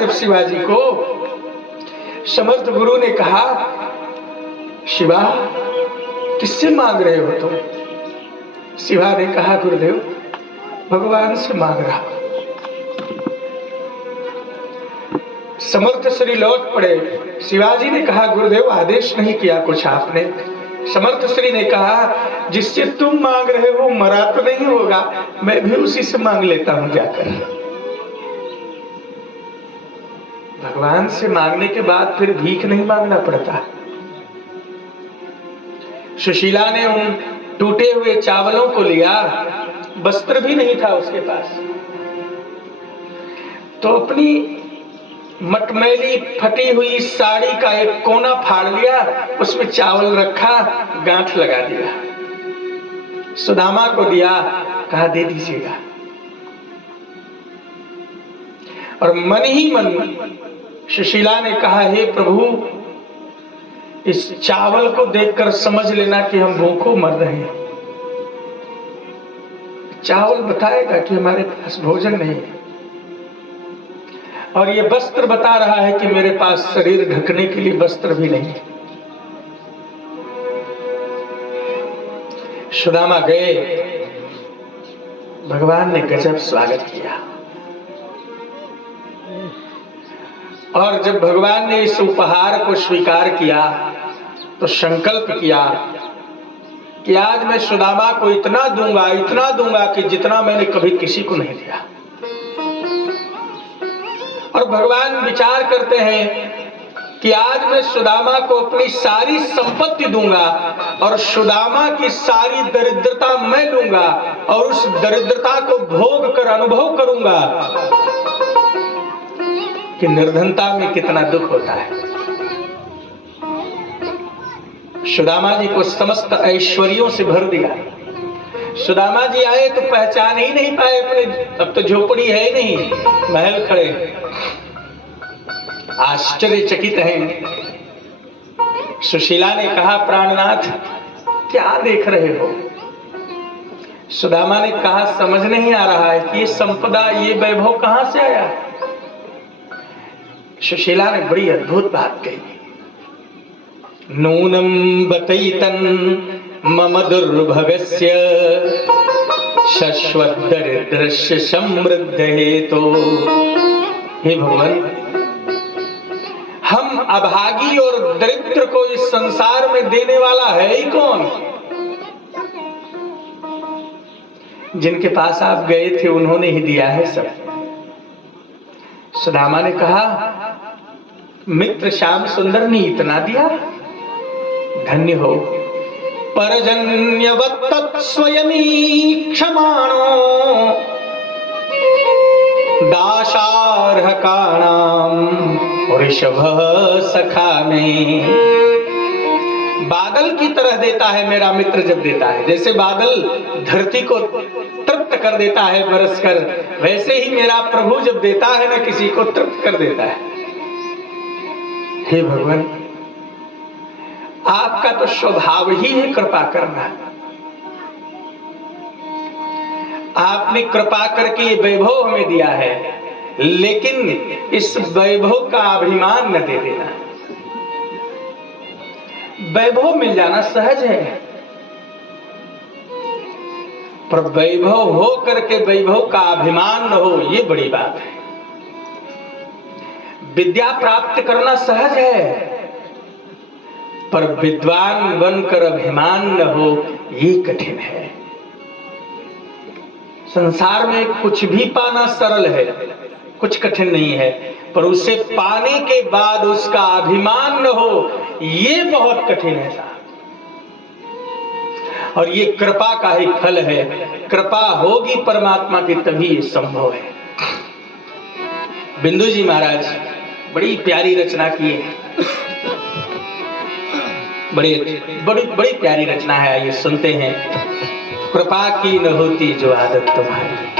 जब शिवाजी को, समर्थ गुरु ने कहा, शिवा किससे मांग रहे हो तुम? शिवा ने कहा, गुरुदेव भगवान से मांग रहा। समर्थ श्री लौट पड़े। शिवाजी ने कहा, गुरुदेव आदेश नहीं किया कुछ आपने? समर्थ श्री ने कहा, जिससे तुम मांग रहे हो मरा तो नहीं होगा, मैं भी उसी से मांग लेता हूं जाकर। भगवान से मांगने के बाद फिर भीख नहीं मांगना पड़ता। सुशीला ने उन टूटे हुए चावलों को लिया, वस्त्र भी नहीं था उसके पास, तो अपनी मटमैली फटी हुई साड़ी का एक कोना फाड़ लिया, उसमें चावल रखा, गांठ लगा दिया, सुदामा को दिया, कहा दे दीजिएगा। और मन ही मन सुशीला ने कहा, हे प्रभु इस चावल को देखकर समझ लेना कि हम भूखों मर रहे हैं। चावल बताएगा कि हमारे पास भोजन नहीं है, और ये वस्त्र बता रहा है कि मेरे पास शरीर ढकने के लिए वस्त्र भी नहीं है। सुदामा गए, भगवान ने गजब स्वागत किया। और जब भगवान ने इस उपहार को स्वीकार किया तो संकल्प किया कि आज मैं सुदामा को इतना दूंगा कि जितना मैंने कभी किसी को नहीं दिया। और भगवान विचार करते हैं कि आज मैं सुदामा को अपनी सारी संपत्ति दूंगा और सुदामा की सारी दरिद्रता मैं लूंगा और उस दरिद्रता को भोग कर अनुभव करूंगा कि निर्धनता में कितना दुख होता है। सुदामा जी को समस्त ऐश्वर्यों से भर दिया। सुदामा जी आए तो पहचान ही नहीं पाए अपने, अब तो झोपड़ी है ही नहीं, महल खड़े, आश्चर्यचकित हैं। सुशीला ने कहा, प्राणनाथ क्या देख रहे हो? सुदामा ने कहा, समझ नहीं आ रहा है कि ये संपदा, ये वैभव कहां से आया। सुशीला ने बड़ी अद्भुत बात कही, नूनम बतैतन मम दुर्भगस्य शश्वत दरिद्रस्य समृद्ध हेतु। हे भगवान, हम अभागी और दरिद्र को इस संसार में देने वाला है ही कौन? जिनके पास आप गए थे उन्होंने ही दिया है सब। सुदामा ने कहा, मित्र श्याम सुंदर ने इतना दिया, धन्य हो। परजन्यवत्त स्वयमीक्षमाणो दाशार्हकाणां ऋषभ सखा में। बादल की तरह देता है मेरा मित्र जब देता है, जैसे बादल धरती को तृप्त कर देता है बरस कर, वैसे ही मेरा प्रभु जब देता है ना किसी को तृप्त कर देता है। हे भगवान, आपका तो स्वभाव ही है कृपा करना। आपने कृपा करके ये वैभव हमें दिया है, लेकिन इस वैभव का अभिमान न दे देना। वैभव मिल जाना सहज है, पर वैभव हो करके वैभव का अभिमान न हो, ये बड़ी बात है। विद्या प्राप्त करना सहज है, पर विद्वान बनकर अभिमान न हो, ये कठिन है। संसार में कुछ भी पाना सरल है, कुछ कठिन नहीं है, पर उसे पाने के बाद उसका अभिमान न हो, ये बहुत कठिन है साहब। और ये कृपा का ही फल है। कृपा होगी परमात्मा की तभी ये संभव है। बिंदु जी महाराज बड़ी प्यारी रचना की है, बड़ी प्यारी रचना है। आइए सुनते हैं। कृपा की न होती जो आदत तुम्हारी।